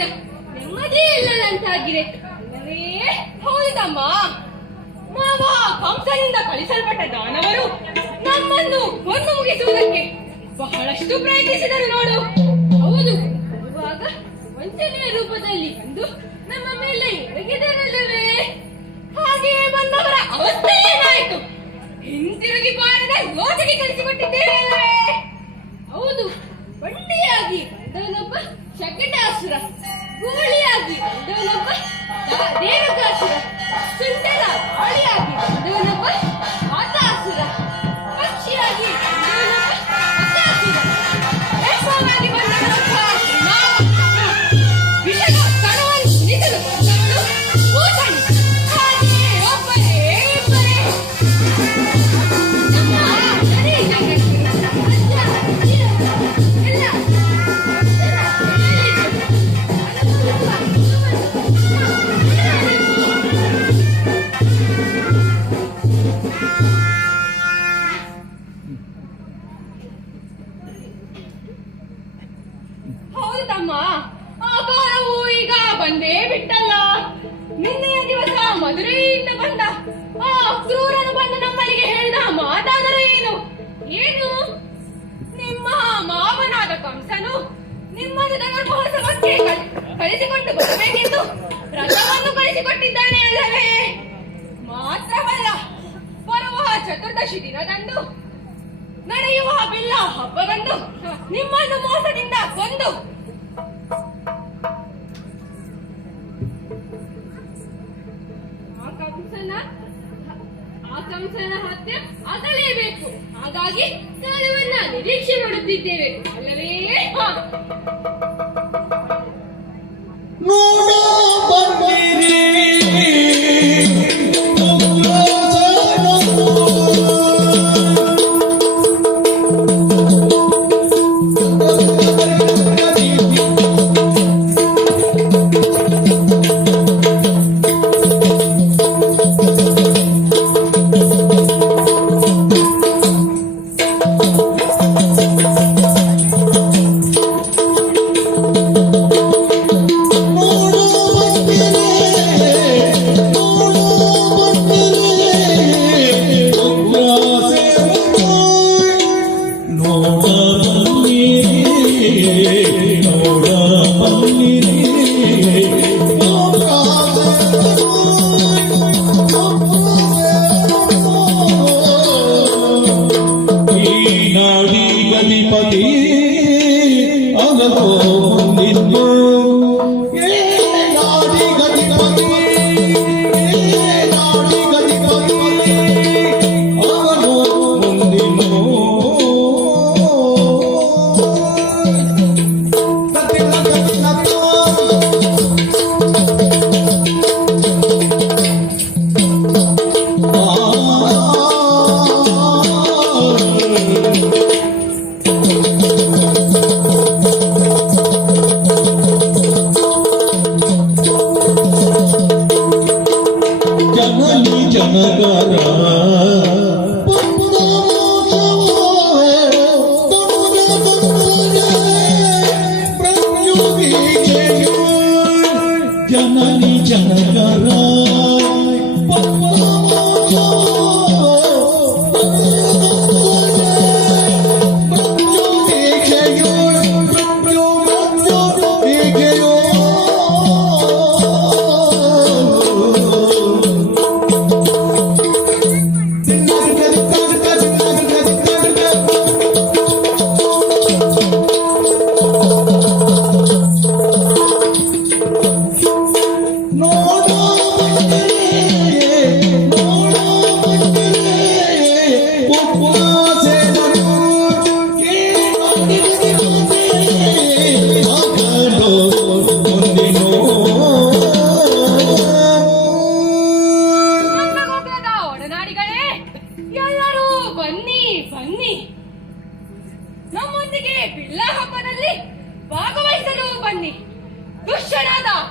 ಮನಸ್ಸಿನಿಂದ ನೆಮ್ಮದಿ ಇಲ್ಲದಂತಾಗಿದೆ ಅಲ್ಲವೇ? ಹೌದಮ್ಮ, ಮಾವ ಕಂಸನಿಂದ ಕಳಿಸಲ್ಪಟ್ಟ ದಾನವರು ನಮ್ಮನ್ನು ಕೊಂದು ಮುಗಿಸುವುದಕ್ಕೆ ಬಹಳಷ್ಟು ಪ್ರಯತ್ನಿಸಿದರು ನೋಡು. ಹೌದು, ಬರುವಾಗ ವಂಚನೆಯ ರೂಪದಲ್ಲಿ ಬಂದು ನಮ್ಮ ಮೇಲೆ ಎರಗಿದರಲ್ಲವೇ? ಹಾಗೆಯೇ ಬಂದವರ ಅವಸ್ಥೆ ಏನಾಯಿತು? ಹಿಂತಿರುಗಿ ಬಾರದ ಯೋಚನೆ ಕಲಿಸಿಕೊಟ್ಟಿದ್ದೇವೆ. ಹೌದು, ಬಂಡಿಯಾಗಿ ಬಂದವನೊಬ್ಬ ಶಕಟಾಸುರ, ಗೋಳಿಯಾಗಿ ಬಂದವನೊಬ್ಬ ದೇವಕಾಸುರ, ಸುಂಟರ ಗಾಳಿಯಾಗಿ ಬಂದವನೊಬ್ಬ ಆತಾಸುರ, ಪಕ್ಷಿಯಾಗಿ ಬಂದವನೊಬ್ಬ ಅತಾಸುರ, ವೇಷವಾಗಿ ಬಂದವನೊಬ್ಬ ವಿಷದ ಕಣವನ್ನು ನಿಧಲು ಬಂದವನು ಭೂಷಣಿ. ಹಾಗೆಯೇ ಒಬ್ಬರೇ ಇಬ್ಬರೇ ನಮ್ಮ ಸರಿ ಎಲ್ಲ ಹೌದಮ್ಮ, ಆಕಾರವು ಈಗ ಬಂದೇ ಬಿಟ್ಟಲ್ಲ. ನಿನ್ನೆಯ ದಿವಸ ಮದುರೆಯಿಂದ ಬಂದ ಆ ಕ್ರೂರನು ಬಂದು ನಮ್ಮಲ್ಲಿಗೆ ಹೇಳಿದ ಮಾತಾದರೂ ಏನು ಏನು? ನಿಮ್ಮ ಮಾವನಾದ ಕಂಸನು ನಿಮ್ಮನ್ನು ಧನುರ್ಮಹೋತ್ಸವಕ್ಕೆ ಕಳಿಸಿಕೊಂಡು ಬರಬೇಕೆಂದು ರಥವನ್ನು ಕಳಿಸಿಕೊಟ್ಟಿದ್ದಾನೆ ಅಲ್ಲವೇ? ಮಾತ್ರವಲ್ಲ, ಬರುವ ಚತುರ್ದಶಿ ದಿನದಂದು ನಡೆಯುವ ಬಿಲ್ಲ ಹಬ್ಬದಂದು ನಿಮ್ಮನ್ನು ಮೋಸದಿಂದ ಕೊಂದು ಆ ಕಂಸನ ಹತ್ಯೆ ಆಗಲೇಬೇಕು. ಹಾಗಾಗಿ ಕಾಲವನ್ನ ನಿರೀಕ್ಷೆ ಮಾಡುತ್ತಿದ್ದೇವೆ ಅಲ್ಲವೇ?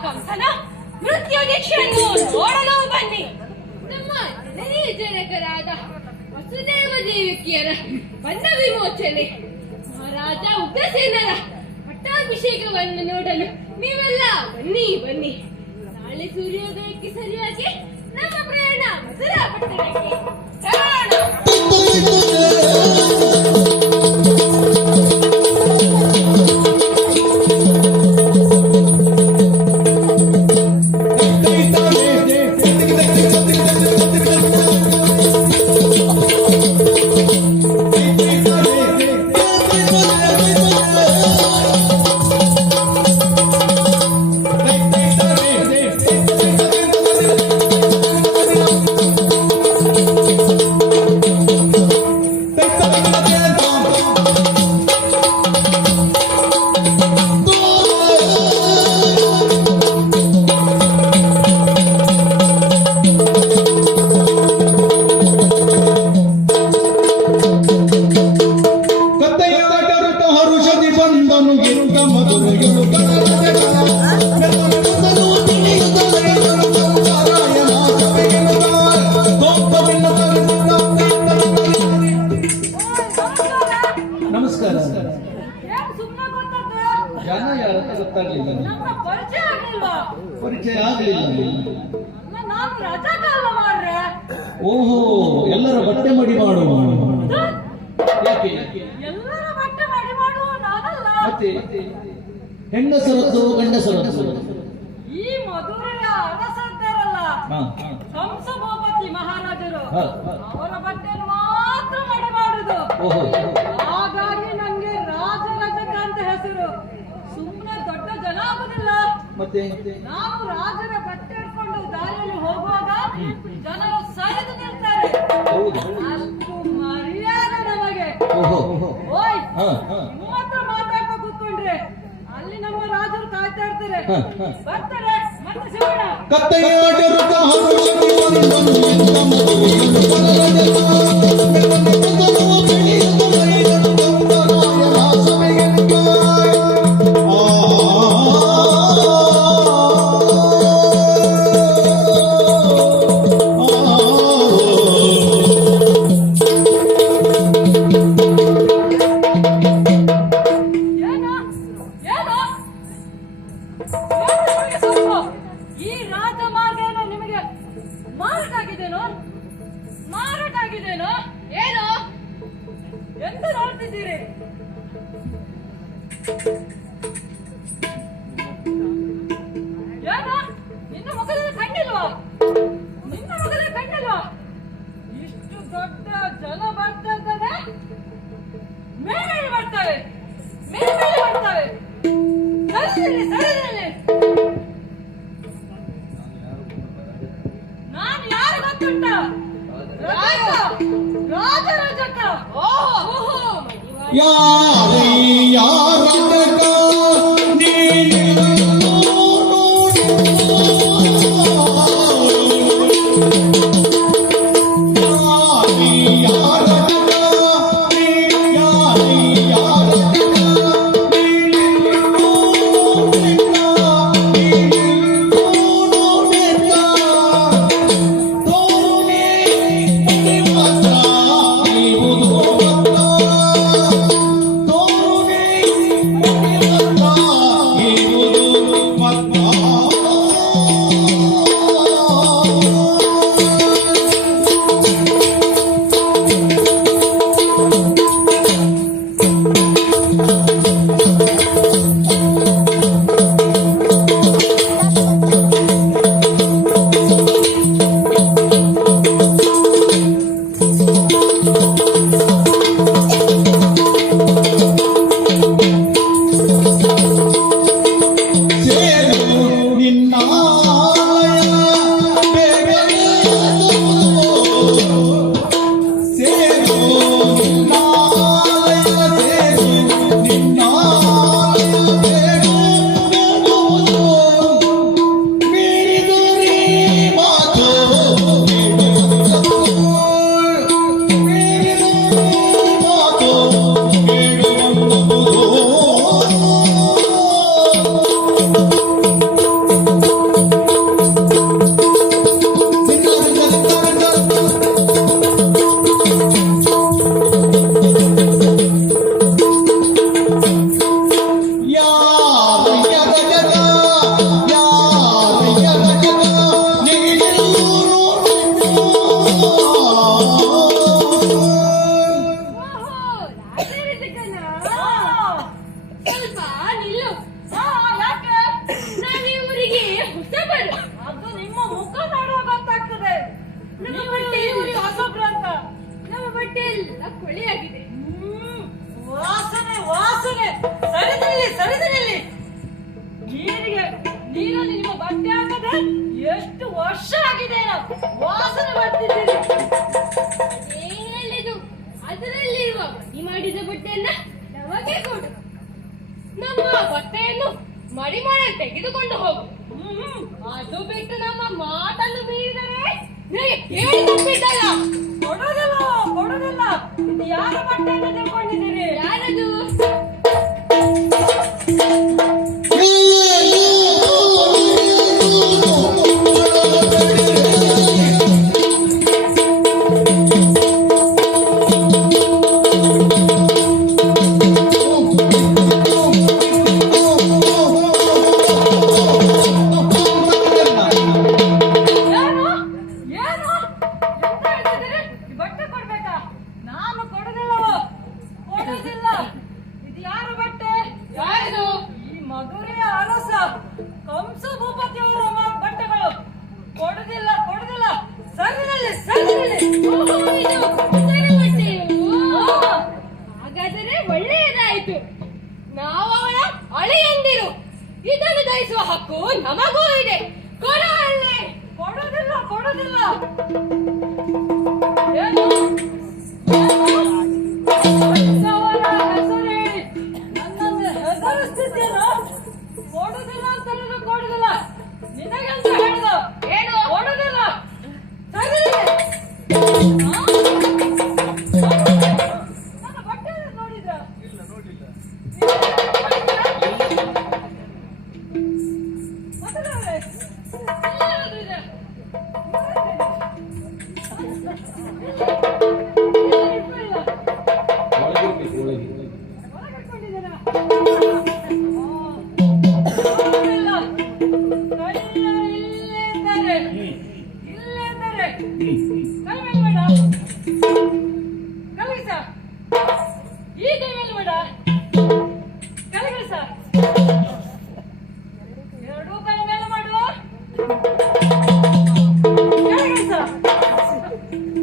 ಕಂಸನ ಮೃತ್ಯುದೀಕ್ಷೆಯನ್ನು ನೋಡಲು ಬನ್ನಿ. ನಮ್ಮ ಜನನೀ ಜನಕರಾದ ವಸುದೇವ ದೇವಕಿಯರ ಬಂಧ ವಿಮೋಚನೆ, ಮಹಾರಾಜ ಉಗ್ರಸೇನರ ಪಟ್ಟಾಭಿಷೇಕ ಅಭಿಷೇಕವನ್ನು ನೋಡಲು ನೀವೆಲ್ಲ ಬನ್ನಿ ಬನ್ನಿ. ನಾಳೆ ಸೂರ್ಯೋದಯಕ್ಕೆ ಸರಿಯಾಗಿ ನಮ್ಮ ಪ್ರಯಾಣ ಮಧುರಾ ಪಟ್ಟಣಕ್ಕೆ ಪರಿಚಯ ಆಗಲಿಲ್ಲ. ನಾನು ರಜಾಕಾಲ ಮಾಡ್ರೆ. ಓಹೋ, ಎಲ್ಲರ ಬಟ್ಟೆ ಮಡಿ ಮಾಡುವ. ಯಾಕೆ? ಎಲ್ಲರ ಬಟ್ಟೆ ಮಡಿ ಮಾಡುವ ನಾನಲ್ಲ. ಮತ್ತೆ ಹೆಂಗಸರದ್ದು ಗಂಡಸರದ್ದು? ಈ ಮಧುರೆಯ ಅರಸದ್ದಾರಲ್ಲ, ಹಂಸಭೂಪತಿ ಮಹಾರಾಜರು, ಅವರ ಬಟ್ಟೆಯನ್ನು ಮಾತ್ರ ಮಡಿ ಮಾಡುದು. ಹಾಗಾಗಿ ನಂಗೆ ರಾಜರಜಕ ಅಂತ ಹೆಸರು. ಸುಮ್ಮನೆ ದೊಡ್ಡ ಜನ ಆಗುದಿಲ್ಲ. ಮತ್ತೆ ನಾವು ರಾಜರ ಬಟ್ಟೆ ಹಿಡ್ಕೊಂಡು ದಾರಿಯಲ್ಲಿ ಹೋಗುವಾಗ ಜನರು ಸರಿದು ನಿಲ್ತಾರೆ. ಅಷ್ಟು ಮರ್ಯಾದೆ ನಮಗೆ. ಓಯ್, ನಿಮ್ಮ ಹತ್ರ ಮಾತಾಡ್ತಾ ಕೂತ್ಕೊಂಡ್ರೆ ಅಲ್ಲಿ ನಮ್ಮ ರಾಜರು ಕಾಯ್ತಾ ಇರ್ತಾರೆ. ಬರ್ತಾರೆ, ಮತ್ತೆ ಸಿಗೋಣ. ಈ ರಾಜಮಾರ್ಗ ಏನೋ ನಿಮಗೆ ಮಾರಾಟ ಆಗಿದೇನೋ ಏನೋ ಎಂದು ನೋಡ್ತಿದ್ದೀರಿ? ಏನೋ ನಿನ್ನ ಮುಖದಲ್ಲಿ ಕಣ್ಣಿಲ್ವಾ? ಇಷ್ಟು ದೊಡ್ಡ ಜನ ಬರ್ತದೆ, ಮೇಲೆ ಬರ್ತವೆ. ಸರಿದಲ್ಲಿ ನಾನು ಯಾರು ಗೊತ್ತುಂಟ? ರಾಜರಜಕ. ನೀರಲ್ಲಿ ನಿಮ್ಮ ಬಟ್ಟೆ ಹಾಕದೆ ಎಷ್ಟು ವರ್ಷ ಆಗಿದೆ ವಾಸನೆ ಬರ್ತಿದ್ದೀರಿ. ಅದೇ ಹೇಳಿದು, ಅದರಲ್ಲಿರುವ ಮಡಿ ಮಾಡಿದ ಬಟ್ಟೆಯನ್ನ ನಮಗೆ ಕೊಡು. ನಮ್ಮ ಬಟ್ಟೆಯನ್ನು ಮಡಿ ಮಾಡಲು ತೆಗೆದುಕೊಂಡು ಹೋಗು. ಅದು ಬಿಟ್ಟು ನಮ್ಮ ಮಾತನ್ನು ಮೀರಿದರೆ ನಿನಗೆ ಕೇಳಿ ತಪ್ಪಿದ್ದಲ್ಲ. ಕೊಡೋದಿಲ್ಲ ಕೊಡೋದಿಲ್ಲ. ಇದು ಯಾರ ಬಟ್ಟೆಯನ್ನು ತಿಳ್ಕೊಂಡಿದ್ದೀರಿ? ಯಾರದು? ಏನು ಏನು ಎಂತ ಹೇಳ್ತಿದ್ದೀರಿ? ಈ ಬಟ್ಟೆ ಕೊಡ್ಬೇಕಾ? ನಾನು ಕೊಡೋದಿಲ್ಲವೋ? ಕೊಡೋದಿಲ್ಲ. ಇದು ಯಾರ ಬಟ್ಟೆ? ಯಾರದು? ಈ ಮಧುರೆಯ ಅರಸ ಕಂಸ ಭೂಪತಿಯವರ ಬಟ್ಟೆಗಳು. ಕೊಡುದಿಲ್ಲ ಕೊಡುದಿಲ್ಲ. ಸರಿನಲ್ಲಿ ಸರಿನಲ್ಲಿ. ಓಹೋ, ಇದು ಉತ್ತರ ಬಟ್ಟೆಯು. ಹಾಗಾದರೆ ಒಳ್ಳೆಯದಾಯಿತು. ನಾವು ಅವಳ ಅಳಿಯಂದಿರು. ಇದನ್ನು ಧರಿಸುವ ಹಕ್ಕು ನಮಗೂ ಇದೆ. ಕೊಡ ಅಲ್ಲೇ. ಕೊಡುದಿಲ್ಲ ಕೊಡುದಿಲ್ಲ. ಏನು ಅಜ್ಜವರ ಹೆಸರು ಹೇಳಿ ನನ್ನನ್ನು ಹೆದರಿಸ್ತಿದ್ದೇನೋ? ಕೊಡುದಿಲ್ಲ ಅಂತ ಹೇಳಿದ್ರು ಕೊಡುದಿಲ್ಲ. ನಿನಗೆಂತ ಹೇಳಿದ? ಏನು? ಕೊಡುದಿಲ್ಲ. ಸರಿ ನನ್ನ ಬಟ್ಟೆ ನೋಡಿದ್ರ? ಇಲ್ಲ ನೋಡಿಲ್ಲ. ಮೊದಲವರೇ, ಎಲ್ಲರೂ ಇದೆ. ಇಲ್ಲ. ಒಳಗಿರ್ಬೇಕು ಒಳಗೆ. ಹೊರಗಿಟ್ಕೊಂಡಿದ್ದೀರಾ? ಇಲ್ಲ. ಕೈಯ ಇಲ್ಲೇ ಇದ್ದಾರೆ. ಇಲ್ಲೇ ಇದ್ದಾರೆ. ಕೈ ಮೇಲೆ ಬೇಡ. ಕಲಗಿಸ. ಈ ಕೈ ಮೇಲೆ ಬೇಡ. ಕಲಗಿಸ. ಎರಡೂ ಕೈ ಮೇಲೆ ಮಾಡುವ. ಕಲಗಿಸ.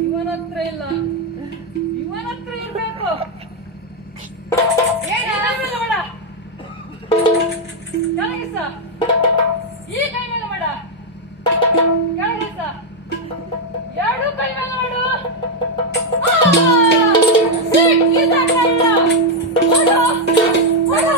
ಇವನ ಹತ್ರ ಇಲ್ಲ. ಇವನ ಹತ್ರ ಇರ್ಬೇಕು. ಈ ಕೈ ಮೇಲೆ ಬೇಡ. ಕಲಗಿಸ. ಈ ಕೈ ಮೇಲೆ ಬೇಡ. ಕಲಗಿಸ. ಎರಡೂ ಕೈ ಮೇಲೆ ಮಾಡು. ಸಿಕ್ಕಿದ ಕೈಯ. ಓಡು. ಓಡು.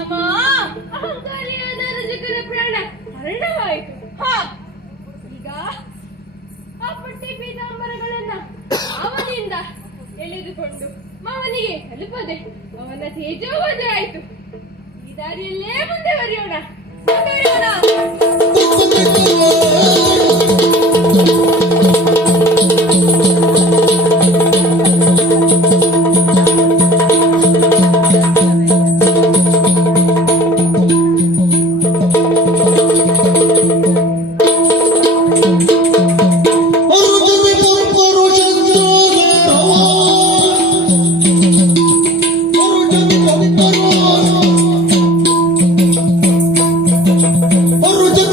ಅಮ್ಮ, ಅಹಂಕಾರಿಯಾದ ರಜಕನ ಪ್ರಾಣ ಹರಣವಾಯಿತು. ಈಗ ಆ ಪಟ್ಟಿ ಪೀತಾಂಬರಗಳನ್ನ ಅವನಿಂದ ಎಳೆದುಕೊಂಡು ಅವನಿಗೆ ತಲುಪದೆ ಅವನ ತೇಜೋವಧ ಆಯಿತು. ಈ ದಾರಿಯಲ್ಲೇ ಮುಂದುವರಿಯೋಣ. Orujani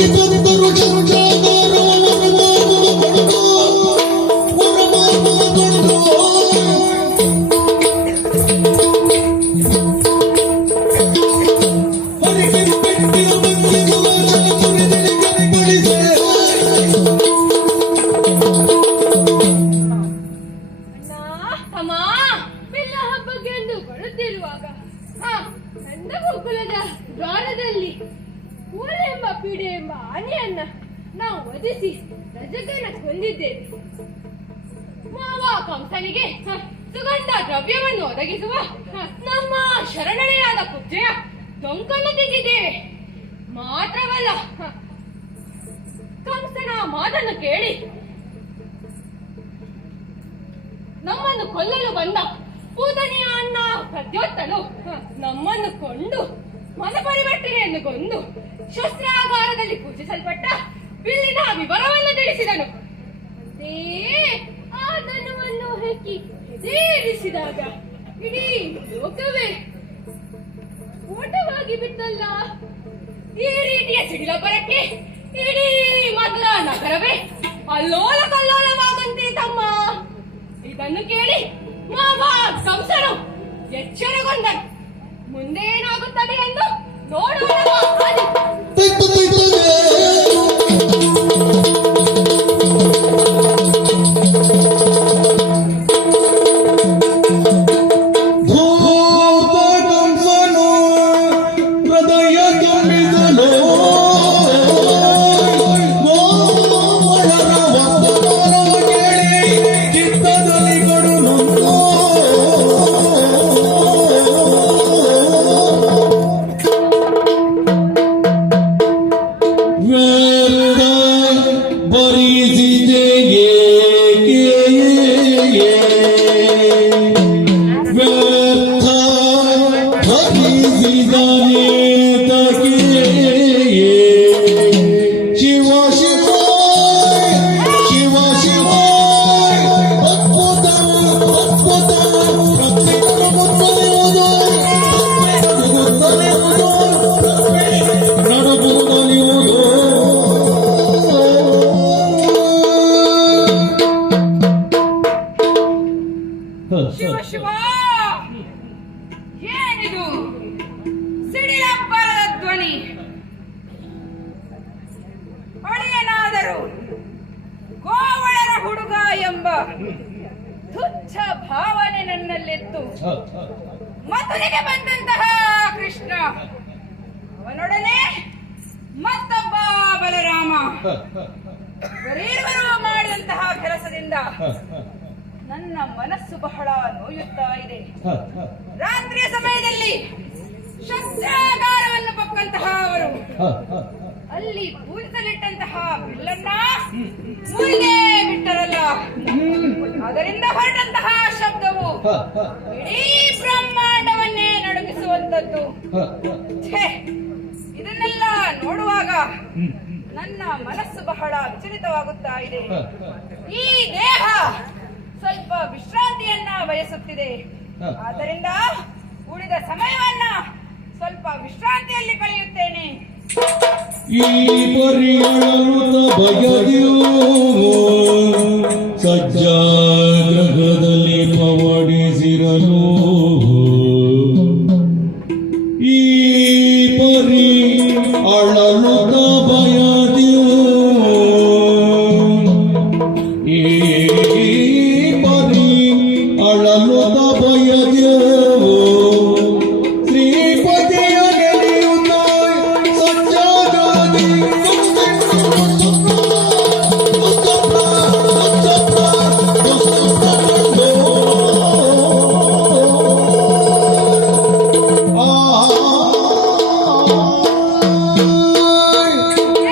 ಕಂಸನಿಗೆ ಸುಗಂಧ ದ್ರವ್ಯವನ್ನು ಒದಗಿಸುವ ನಮ್ಮ ಶರಣಳೆಯಾದ ಕುಬ್ಜೆಯ ಡೊಂಕನ್ನು ತಿಂದಿದ್ದೇವೆ. ಮಾತ್ರವಲ್ಲ, ಕಂಸನ ಮಾತನ್ನು ಕೇಳಿ ನಮ್ಮನ್ನು ಕೊಲ್ಲಲು ಬಂದ ಪೂತನೆಯ ಅಣ್ಣ ಪ್ರದ್ಯೋತ್ತನು ನಮ್ಮನ್ನು ಕೊಂದು ಮನ ಪರಿವರ್ತನೆಯನ್ನು ಕೊಂದು ಶಸ್ತ್ರಾಗಾರದಲ್ಲಿ ಪೂಜಿಸಲ್ಪಟ್ಟ ಬಿಲ್ಲಿನ ವಿವರವನ್ನು ತಿಳಿಸಿದನು. ಅದೇ ಆ ಧನುವನ್ನು ಹೆಕ್ಕಿ ಹೆದರಿಸಿದಾಗ ಇಡೀ ಲೋಕವೇ ಓಟವಾಗಿ ಬಿತ್ತಲ್ಲ. ಈ ರೀತಿಯ ಸಿಡಿಲಬ್ಬರಕ್ಕೆ ಇಡೀ ಮಧುರ ನಗರವೇ ಅಲ್ಲೋಲ ಕಲ್ಲೋಲವಾಗಂತೆ ತಮ್ಮ. ಇದನ್ನು ಕೇಳಿ ಮಾವ ಕಂಸನು ಎಚ್ಚರಗೊಂಡನು. ಮುಂದೆ ಏನಾಗುತ್ತದೆ ಎಂದು ನೋಡೋಣ. ಶಿವ ಶಿವ, ಏನಿದು ಸಿಡಿಲಬ್ಬರದ ಧ್ವನಿ? ಅಳಿಯನಾದರೂ ಗೋವಳರ ಹುಡುಗ ಎಂಬ ತುಚ್ಛ ಭಾವನೆ ನನ್ನಲ್ಲಿತ್ತು. ಮಥುರೆಗೆ ಬಂದಂತಹ ಕೃಷ್ಣ, ಅವನೊಡನೆ ಮತ್ತೊಬ್ಬ ಬಲರಾಮ, ಇವರಿರುವರು ಮಾಡಿದಂತಹ ಕೆಲಸದಿಂದ ನನ್ನ ಮನಸ್ಸು ಬಹಳ ನೋಯುತ್ತಾ ಇದೆ. ರಾತ್ರಿಯ ಸಮಯದಲ್ಲಿ ಶಸ್ತ್ರಾಗಾರವನ್ನು ಪಕ್ಕಂತಹ ಅವರು ಅಲ್ಲಿ ಪೂಜಿಸಲಿಟ್ಟಂತಹ ಬಿಲ್ಲನ್ನ ಮುರಿದೇ ಬಿಟ್ಟರಲ್ಲ. ಅದರಿಂದ ಹೊರಟಂತಹ ಶಬ್ದವು ಇಡೀ ಬ್ರಹ್ಮಾಂಡವನ್ನೇ ನಡುಗಿಸುವಂತದ್ದು. ಇದನ್ನೆಲ್ಲ ನೋಡುವಾಗ ನನ್ನ ಮನಸ್ಸು ಬಹಳ ವಿಚಲಿತವಾಗುತ್ತಾ ಇದೆ. ಈ ದೇಹ ಸ್ವಲ್ಪ ವಿಶ್ರಾಂತಿಯನ್ನ ಬಯಸುತ್ತಿದೆ. ಆದ್ದರಿಂದ ಉಳಿದ ಸಮಯವನ್ನ ಸ್ವಲ್ಪ ವಿಶ್ರಾಂತಿಯಲ್ಲಿ ಕಳೆಯುತ್ತೇನೆ. ಈ ಪರಿಯಳುತ್ತ ಬಗೆಯೂ ಸಜ್ಜಾಗ್ರಹದಲ್ಲಿ ಪವಡಿಸಿರಲು ಈ ಪರಿ ಅಳಲುತ್ತ ಬಯದಿಯೂ ಈ ಪರಿ ಅಳಲುತ್ತ ಬಯದಿಯೂ ಶ್ರೀಪತಿಯ ಗೆಳೆಯುತ್ತ ಸಜ್ಜಾಗ್ರಹದಿ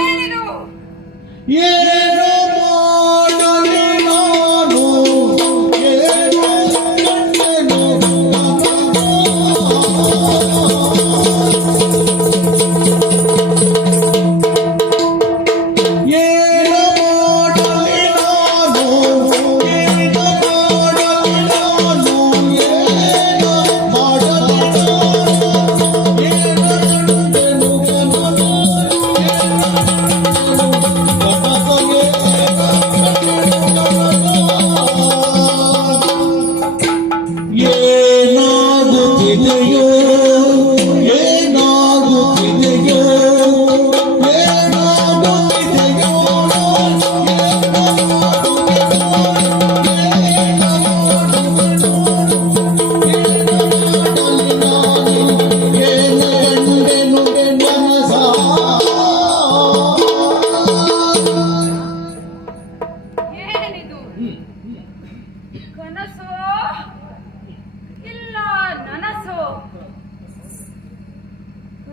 ಏನಿದು? ಏನು ಮಾಡಲಿ ನಾನು, ಏನು ಕಂಡೆನು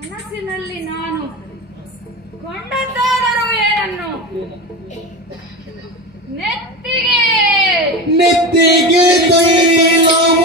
ಕನಸಿನಲ್ಲಿ ನಾನು ಕೊಂಡದ್ದಾದರೂ ಏನನ್ನು ನೆತ್ತಿಗೆ ತೈಲವ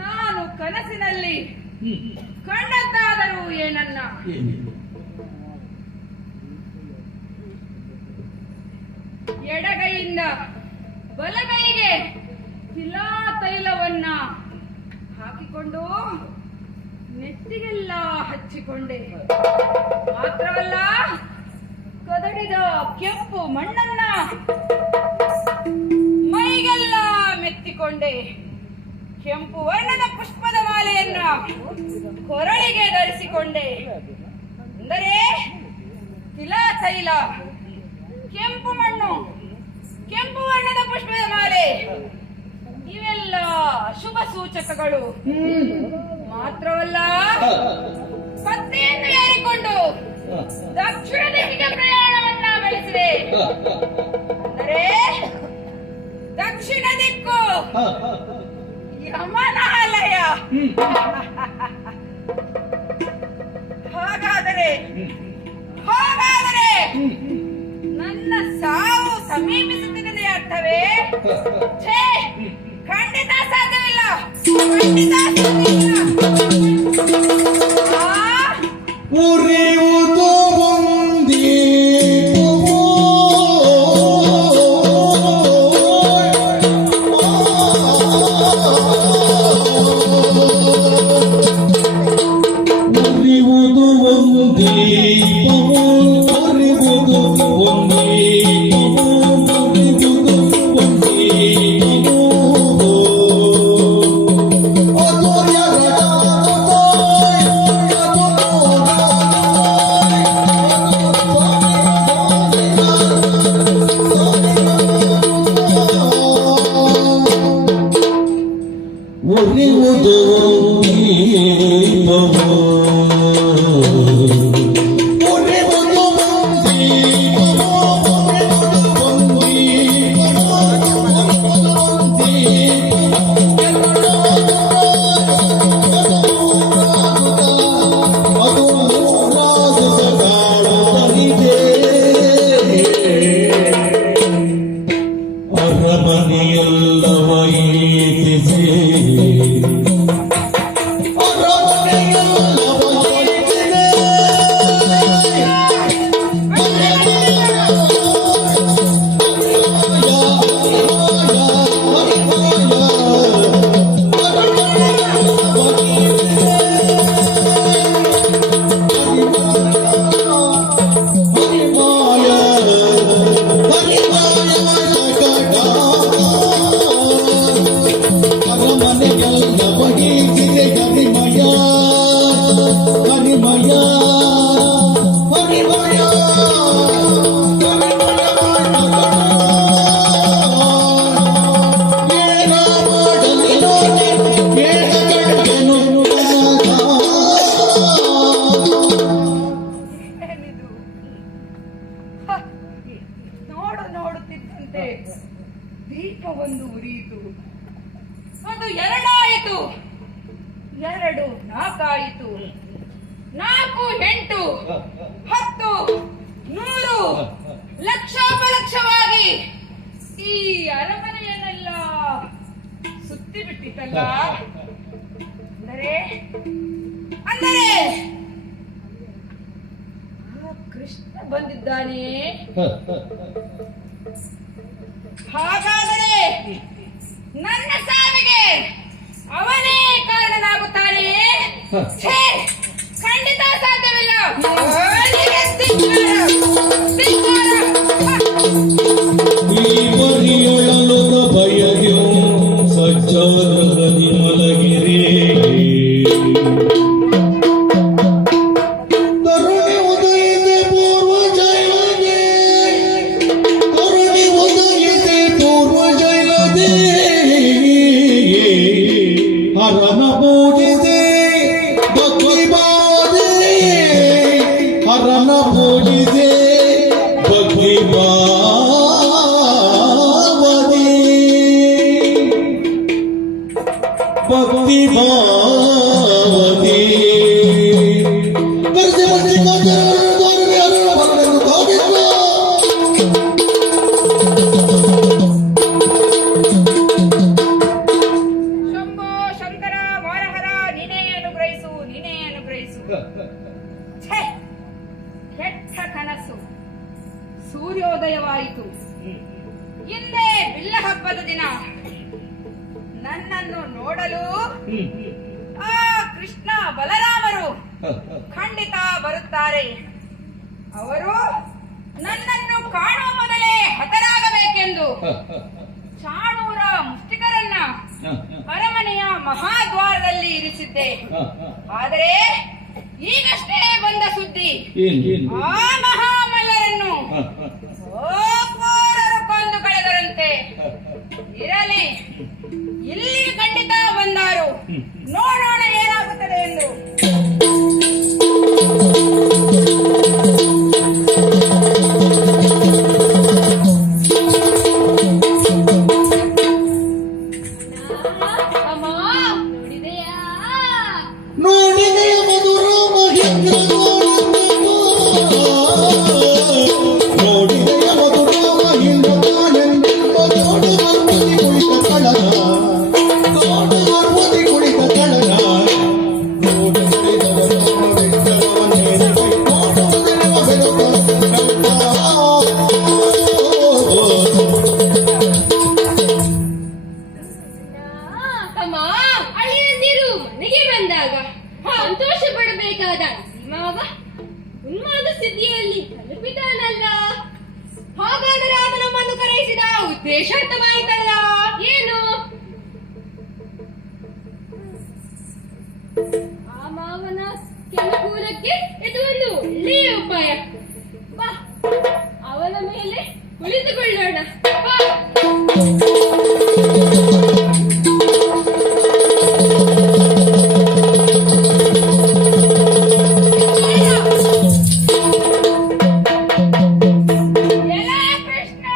ನಾನು ಕನಸಿನಲ್ಲಿ ಕಂಡದ್ದಾದರೂ ಏನನ್ನ ಎಡಗೈಯಿಂದ ಬಲಗೈಗೆ ತಿಲಾ ತೈಲವನ್ನ ಹಾಕಿಕೊಂಡು ನೆತ್ತಿಗೆಲ್ಲ ಹಚ್ಚಿಕೊಂಡೆ. ಮಾತ್ರವಲ್ಲ, ಕದಡಿದ ಕೆಂಪು ಮಣ್ಣನ್ನ ಮೈಗೆಲ್ಲ ಮೆತ್ತಿಕೊಂಡೆ. ಕೆಂಪು ವರ್ಣದ ಪುಷ್ಪದ ಮಾಲೆಯನ್ನ ಕೊರಳಿಗೆ ಧರಿಸಿಕೊಂಡೆ. ಅಂದರೆ ತಿಲಾ ತೈಲ, ಕೆಂಪು ಮಣ್ಣು, ಕೆಂಪು ವರ್ಣದ ಪುಷ್ಪದ ಮಾಲೆ ಇವೆಲ್ಲ ಶುಭ ಸೂಚಕಗಳು. ಮಾತ್ರವಲ್ಲ, ಕತ್ತೆಯನ್ನು ಏರಿಕೊಂಡು ದಕ್ಷಿಣ ದಿಕ್ಕಿಗೆ ಪ್ರಯಾಣವನ್ನ ಬೆಳೆಸಿದೆ. ಅಂದರೆ ದಕ್ಷಿಣ ದಿಕ್ಕು ಯಮನಾಲಯ. ಹಾಗಾದರೆ ನನ್ನ ಸಾವು ಸಮೀಪಿಸುತ್ತಿದೆ ಅರ್ಥವೇ? ಛೇ, ಖಂಡಿತ ಸಾಧ್ಯವಿಲ್ಲ, ಖಂಡಿತ ಸಾಧ್ಯವಿಲ್ಲ. ಉರಿಯುವುದು ಒಂದೇ ಏನಿದು? ಹ, ನೋಡುತ್ತಿದ್ದಂತೆ ದೀಪವೊಂದು ಉರಿಯಿತು. ಅದು ಎರಡಾಯಿತು, 2 4 4 8 10 100 ಲಕ್ಷೋಪಲಕ್ಷವಾಗಿ ಈ ಅರಮನೆಯನ್ನೆಲ್ಲ ಸುತ್ತಿ ಬಿಟ್ಟಿತಲ್ಲ. ಅಂದರೆ ಅಂದರೆ ಆ ಕೃಷ್ಣ ಬಂದಿದ್ದಾನೆ. ಹಾಗಾದರೆ ನನ್ನ ಸಾವಿಗೆ ಅವನೇ ಕಾರಣನಾಗುತ್ತಾನೆ. ಛೇ, ಖಂಡಿತ ಸಾಧ್ಯವಿಲ್ಲ. ಅವನಿಗೆ ಧಿಕ್ಕಾರ, ಧಿಕ್ಕಾರ. ಈ ಪರಿಯೊಳಲುಗ ಬಯಗ್ಯೋ ಸಜ್ಜಾದರದಿ ಮಲಗಿರಿ ತರುಣಿ ಉದಯಿತೆ ಪೂರ್ವ ಜೈಲದೆ ತರುಣಿ ಉದಯಿತೆ ಪೂರ್ವ ಜೈಲದೆ ಹರನ ಪೂಜಿತೆ ಭಕ್ತಿ ಬಾದೆ ಹರನ ಪೂಜಿತೆ ಭಕ್ತಿ ಭಕ್ತಿ ಭಾವತಿ ಬರ್ತೆ ಬರ್ತೆ ಕಾಜರನ್ನು ಯಾರನ್ನ ಬರಲೆಂದು ಕಾದಿಲ್ಲ. ಶಂಭೋ ಶಂಕರ ವಾರಹರ, ನೀನೇ ಅನುಗ್ರಹಿಸು, ನೀನೇ ಅನುಗ್ರಹಿಸು. ಛೇ, ಕೆಟ್ಟ ಕನಸು. ಸೂರ್ಯೋದಯವಾಯಿತು. ಹಿಂದೆ ಬಿಲ್ಲ ಹಬ್ಬದ ದಿನ ನನ್ನನ್ನು ನೋಡಲು ಆ ಕೃಷ್ಣ ಬಲರಾಮರು ಖಂಡಿತ ಬರುತ್ತಾರೆ. ಅವರು ನನ್ನನ್ನು ಕಾಣುವ ಮೊದಲೇ ಹತರಾಗಬೇಕೆಂದು ಚಾಣೂರ ಮುಷ್ಟಿಕರನ್ನ ಅರಮನೆಯ ಮಹಾದ್ವಾರದಲ್ಲಿ ಇರಿಸಿದ್ದೆ. ಆದರೆ ಈಗಷ್ಟೇ ಬಂದ ಸುದ್ದಿ, ಆ ಮಹಾಮಲ್ಲರನ್ನು ಓರ್ವರು ಕೊಂದು ಕಳೆದರಂತೆ. ಇರಲಿ, ಇಲ್ಲಿ ಖಂಡಿತ ಬಂದಾರು. ನೋಡೋಣ ಏನಾಗುತ್ತದೆ ಎಂದು. ಅಮ್ಮ, ನೋಡಿದೆಯಾ? ನೋಡಿದೆಯ ಮಧುರ ಮಹೇಂದ್ರ ನೋಡಿದೆಯ ಮಧುರ ಮಹೇಂದ್ರ ನೋಡು ಪಾರ್ವತಿ ಕುಳಿತ ಕಳನ ನೋಡು ಪಾರ್ವತಿ ಕುಳಿತ ಕಳನ ನೋಡು ಅಮ್ಮ, ಅಳಿಯಂದಿರು ಮನೆಗೆ ಬಂದಾಗ ಸಂತೋಷ ಪಡಬೇಕಾದ ಮಾವ ಉನ್ಮಾದ ಸ್ಥಿತಿಯಲ್ಲಿ ತಲುಪಿದಾನಲ್ಲ. ಹಾಗಾದರೆ ಆತ ನಮ್ಮನ್ನು ಕರೆಯಿಸಿದ ಉದ್ದೇಶ ಅರ್ಥವಾಯಿತಲ್ಲ. ಏನು? ಆ ಮಾವನ ಕೆಲಕೂಲಕ್ಕೆ ಇದು ಒಂದು ಒಳ್ಳೆಯ ಉಪಾಯ. ಬಾ, ಅವನ ಮೇಲೆ ಕುಳಿತುಕೊಳ್ಳೋಣ. ಬಾ. ಕೃಷ್ಣ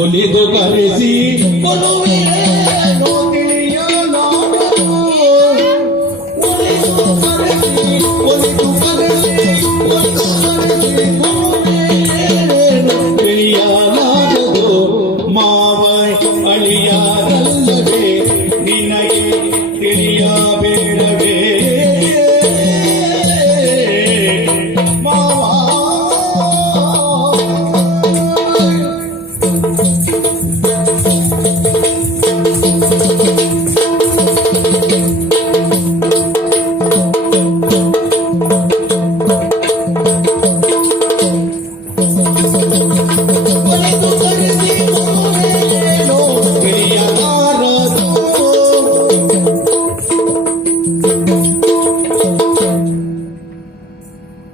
ಒಲಿದು ಕರೆಸಿ ಬರುವೇನೋ ತಿಳಿಯಲಾಗದು. ಒಲಿದು ಕರೆಸಿ ಬರುವೇನೋ ತಿಳಿಯಲಾಗದು. ಮಾವ ಅಳಿಯಾರಲ್ಲವೇ ನಿನಗೆ ತಿಳಿಯಬೇಡವೇ ಮಾವ.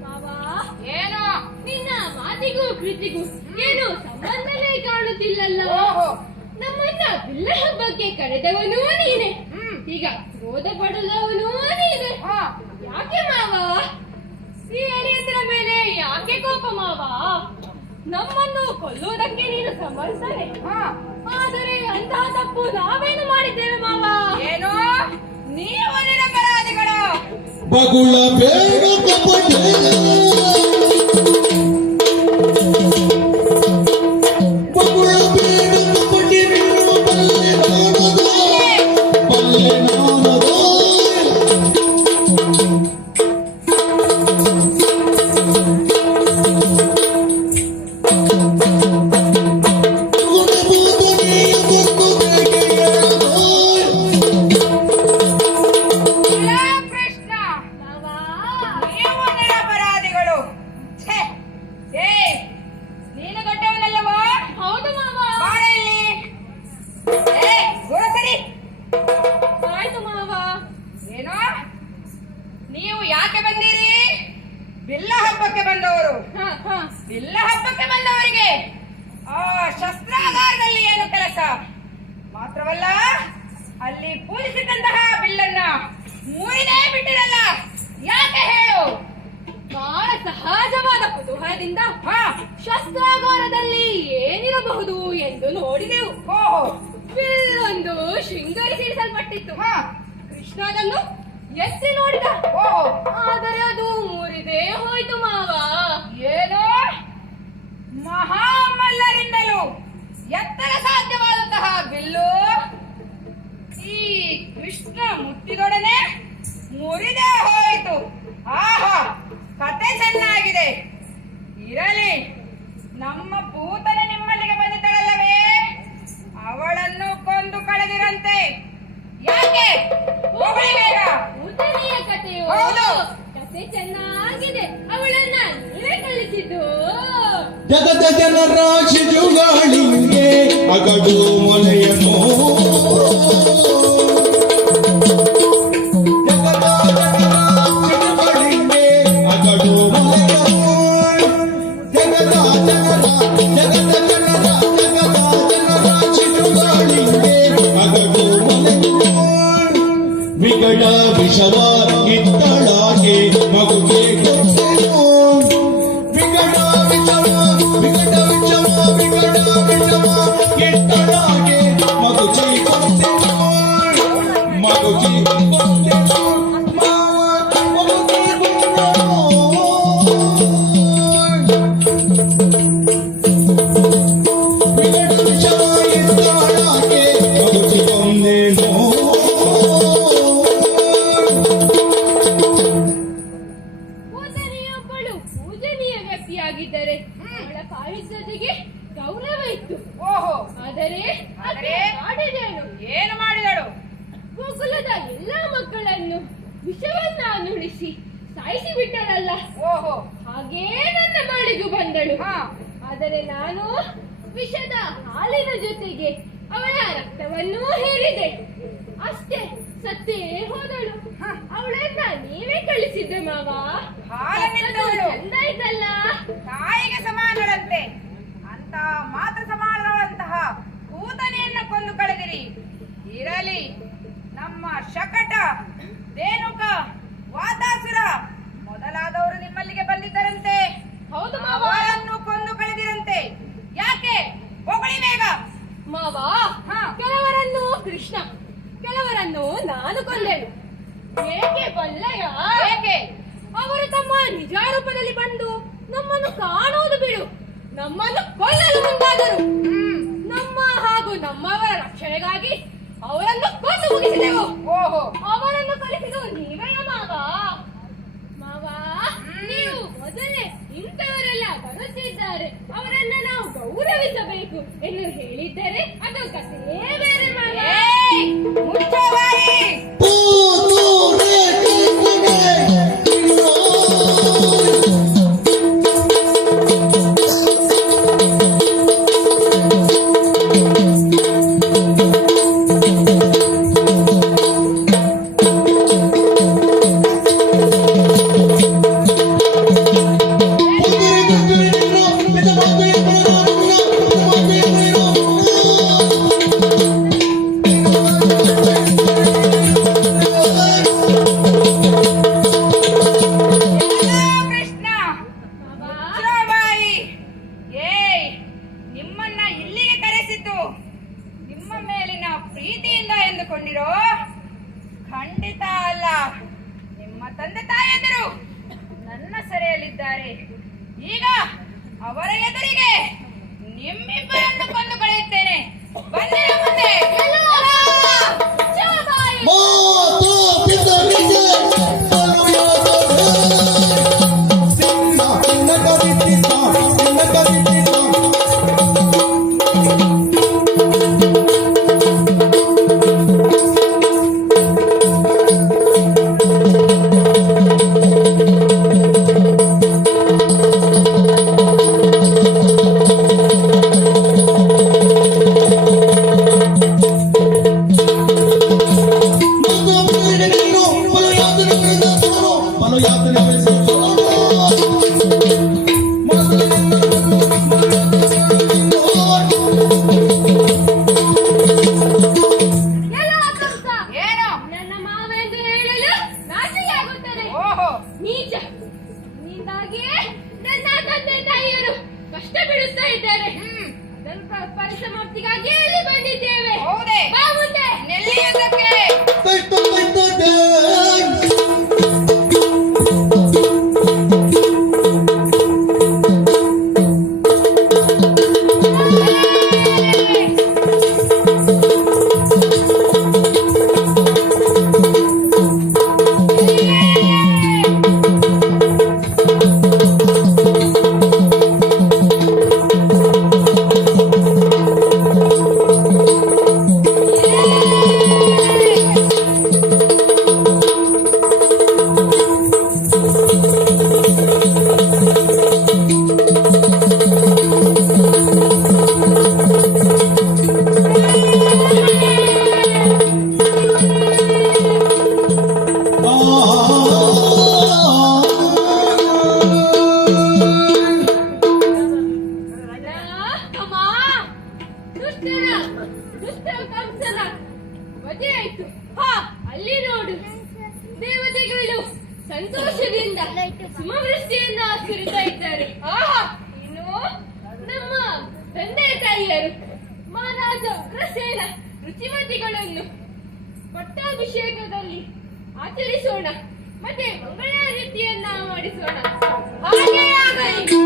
ಮಾವಾ, ಏನೋ ನಿನ್ನ ಮಾತಿಗೂ ಕೃತಿಗೂ ಏನು ಸಂಬಂಧನೇ ಕಾಣುತ್ತಿಲ್ಲಲ್ಲ. ನಮ್ಮನ್ನ ಬಿಲ್ಲ ಹಬ್ಬಕ್ಕೆ ಕರೆದವನೂ ನೀನೆ, ಈಗ ಕ್ರೋಧ ಪಡಲವನೂ ನೀನೆ. ಯಾಕೆ ಮಾವ ಈ ಎಳೆಯಂದ್ರ ಮೇಲೆ ಯಾಕೆ ಕೋಪ ಮಾವ? ನಮ್ಮನ್ನು ಕೊಲ್ಲುವುದಕ್ಕೆ ನೀನು ಸಮರ್ಥನೆ, ಆದರೆ ಅಂತಹ ತಪ್ಪು ನಾವೇನು ಮಾಡಿದ್ದೇವೆ ಮಾವ? ಏನೋ ನೀವು ನಿರಪರಾಧಿಗಳು. ಬಗುಳ ಬೇಡ ಕಪಟ ಬಗುಳ ಬೇಡ ಕಪಟಿ ಬಿಡುವ ಬಲ್ಲೆ ನಾನದು ಬಲ್ಲೆ ನಾನದು. ಗುಣಬೋಧನೆಯ ಬಂದು ಬೇಗೆ ಕೃಷ್ಣ, ನೀವು ನಿರಪರಾಧಿಗಳು. ಛೆ! ಏಯ್, ನೀನು ದೊಡ್ಡವನಲ್ಲವೋ? ಹೌದು ಮಾವ. ಬಾರ ಇಲ್ಲಿ. ಏಯ್, ದೂರ ಸರಿ. ಆಯ್ತು ಮಾವ. ಏನೋ ನೀವು ಯಾಕೆ ಬಂದಿರಿ? ಬಿಲ್ಲ ಹಬ್ಬಕ್ಕೆ ಬಂದವರು. ಬಿಲ್ಲ ಹಬ್ಬಕ್ಕೆ ಬಂದವರಿಗೆ ಆ ಶಸ್ತ್ರಾಗಾರದಲ್ಲಿ ಏನು ಕೆಲಸ? ಮಾತ್ರವಲ್ಲ, ಅಲ್ಲಿ ಪೂಜಿಸಿದಂತಹ ಬಿಲ್ಲನ್ನ ಮುರಿದೇ ಬಿಟ್ಟಿರಲ್ಲ, ಯಾಕೆ ಹೇಳು? ಬಹಳ ಸಹಜವಾದ ಕುತೂಹಲದಿಂದ ಶಸ್ತ್ರಾಗಾರದಲ್ಲಿ ಏನಿರಬಹುದು ಎಂದು ನೋಡಿದೆವು. ಓಹೋ, ಬಿಲ್ಲೊಂದು ಶೃಂಗರಿಸಿರಿಸಲ್ಪಟ್ಟಿತ್ತು. ಕೃಷ್ಣ ಅದನ್ನು ಎತ್ತಿ ನೋಡಿದ. ಓಹೋ, ಆದರೆ ಅದು ಮುರಿದೇ ಹೋಯ್ತು ಮಾವ. ಏನೋ ಮಹಾಮಲ್ಲರಿಂದಲೂ ಎತ್ತರ ಸಾಧ್ಯವಾದಂತಹ ಬಿಲ್ಲು ಈ ಕೃಷ್ಣ ಮುಟ್ಟಿದೊಡನೆ ಮುರಿದೇ ಹೋಯಿತು. ಆಹಾ, ಕತೆ ಚೆನ್ನಾಗಿದೆ. ಇರಲಿ, ನಮ್ಮ ಪೂತನೆ ನಿಮ್ಮಲ್ಲಿಗೆ ಬಂದಿದ್ದಳಲ್ಲವೇ, ಅವಳನ್ನು ಕೊಂದು ಕಳೆದಿರಂತೆ. ಯಾಕೆ ಹೋಗಲಿ ಬೇಗ. ಉತ್ತನೆಯ ಕಥೆಯು ಹೌದು. ಕತೆ ಚೆನ್ನಾಗಿದೆ, ಅವಳನ್ನ ನೀವೇ ಕಳಿಸಿದ್ದು. ಜಗದ ಜನರ ಶಿಜುಗಾಳಿಗೆ ಅಗಡು ಮೊಲೆಯನು ಜಗದ ಜನರ ಶಿಜುಗಾಳಿಗೆ ಅಗಡು ಮೊಲೆಯನು. ಜಗದ ಜನರ ಶಿಜುಗಾಳಿಗೆ ಅಗಡು ಮೊಲೆಯನು. ವಿಕಟ ವಿಷವ ಇತ್ತಳಾಗೆ ಮಗುಗೆ ಕೊಟ್ಟೆನು. ವಿಕಟ ವಿಷವ ಇತ್ತಳಾಗೆ ಮಗುಚಿ ಕೊಟ್ಟೆನು. ಮಗುಚಿ ಕೊಟ್ಟೆನು. ಮಗುಚಿ ಕೊಟ್ಟೆನು. ವಿಕಟ ವಿಷವ ಇತ್ತಳಾಗೆ ಮಗುಚಿ ಕೊಂದೆನು. ಪೂಜನೀಯೊಬ್ಬಳು ಪೂಜನೀಯ ವ್ಯಕ್ತಿಯಾಗಿದ್ದರೆ ಅವಳ ಪಾವಿತ್ರ್ಯತೆಗೆ ಗೌರವ ಇತ್ತು. ಓಹೋ, ಆದರೆ ಆದರೆ? ಮಾಡಿದಳು. ಏನು ಮಾಡಿದಳು? ಗೋಕುಲದ ಎಲ್ಲಾ ಮಕ್ಕಳನ್ನು ವಿಷವನ್ನ ನುಡಿಸಿ ಸಾಯಿಸಿ ಬಿಟ್ಟಳಲ್ಲ. ಓಹೋ, ಹಾಗೇ ನನ್ನ ಮಾಡಿಗೂ ಬಂದಳು. ಆದರೆ ನಾನು ವಿಷದ ಹಾಲಿನ ಜೊತೆಗೆ ಅವಳ ರಕ್ತವನ್ನೂ ಹೇರಿದೆ. ಅಷ್ಟೇ, ಸತ್ತೇ ಹೋದಳು. ಅವಳನ್ನ ನೀವೇ ಕಳಿಸಿದ್ದೆ ಮಾವ. ಚಂದ ಆಯ್ತಲ್ಲ. ತಾಯಿಗೆ ಸಮಾನಳಂತೆ ಅಂತ ಮಾತ್ರ ಸಮಾನಳಂತಹ ಕೂತನೆಯನ್ನ ಕೊಂದು ಕಳೆದಿರಿ. ಇರಲಿ, ನಮ್ಮ ಶಕಟ, ರೇಣುಕ, ವಾತಾಸುರ ಮೊದಲಾದವರು ನಿಮ್ಮಲ್ಲಿಗೆ ಬಂದಿದ್ದರಂತೆ. ಹೌದು ಮಾವ. ಅವರನ್ನು ಕೊಂದು ಕಳೆದಿರಂತೆ. ಯಾಕೆ ಹೊಗಳಿ ಬೇಗ ಮಾವ. ಕೆಲವರನ್ನು ಕೃಷ್ಣ, ಕೆಲವರನ್ನು ನಾನು ಕೊಂದೆನು. ಏಕೆ ಬಲ್ಲಯ್ಯ? ಏಕೆ? ಅವರು ತಮ್ಮ ನಿಜ ರೂಪದಲ್ಲಿ ಬಂದು ನಮ್ಮನ್ನು ಕಾಣುವುದು ಬಿಡು, ನಮ್ಮನ್ನು ಕೊಲ್ಲಲು ಮುಂದಾದರು. ನಮ್ಮ ಹಾಗೂ ನಮ್ಮವರ ರಕ್ಷಣೆಗಾಗಿ ಅವರನ್ನು ಕೊಂದು ಮುಗಿಸಿದೆವು. ಓಹೋ, ಅವರನ್ನು ಕಲಿಸಿದು ನೀವೇ ಮಾವ. ಮಾವ, ನೀವು ಮೊದಲೇ ಇಂಥವರೆಲ್ಲ ಬರುತ್ತಿದ್ದಾರೆ, ಅವರನ್ನ ನಾವು ಗೌರವಿಸಬೇಕು ಎಂದು ಹೇಳಿದ್ದರೆ ಅದು ಕಥೆಯೇ ಬೇರೆ ಮಾವ. ಮುಚ್ಚಬಾಯಿ. ಖಂಡಿತ ಅಲ್ಲ. ನಿಮ್ಮ ತಂದೆ ತಾಯಿಯಂದರು ನನ್ನ ಸೆರೆಯಲ್ಲಿದ್ದಾರೆ. ಈಗ ಅವರ ಎದುರಿಗೆ ನಿಮ್ಮಿಬ್ಬರನ್ನು ಕೊಂದು ಕಳೆಯುತ್ತೇನೆ. ಬಂದಿರ ಮುಂದೆ. ಪರಿಸಮಾಪ್ತಿಗಾಗಿ ಇಲ್ಲಿ ಬಂದಿದ್ದೇವೆ. ಹೌದೇ? ಬಾ ಮುಂದೆ. ನೆಲ್ಲಿಯದಕ್ಕೆ ಅಲ್ಲಿ ನೋಡು, ದೇವತೆಗಳು ಸಂತೋಷದಿಂದ ಸುಮವೃಷ್ಟಿಯನ್ನ ಸುರಿತಾ ಇದ್ದಾರೆ. ಇನ್ನು ನಮ್ಮ ತಂದೆ ತಾಯಿಯರು ಮಹಾರಾಜ ಉಗ್ರಸೇನ ರುಚಿಮತಿಗಳನ್ನು ಪಟ್ಟಾಭಿಷೇಕದಲ್ಲಿ ಆಚರಿಸೋಣ, ಮತ್ತೆ ಮಂಗಳಾರತಿಯನ್ನ ಮಾಡಿಸೋಣ. ಹಾಗೆ ಆಗಲಿ.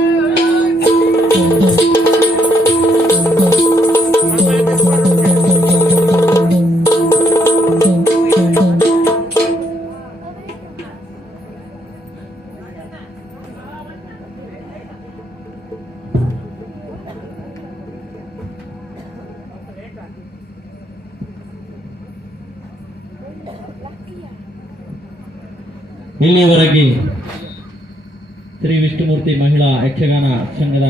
ಇಲ್ಲಿಯವರೆಗೆ ಶ್ರೀ ವಿಷ್ಣುಮೂರ್ತಿ ಮಹಿಳಾ ಯಕ್ಷಗಾನ ಸಂಘದ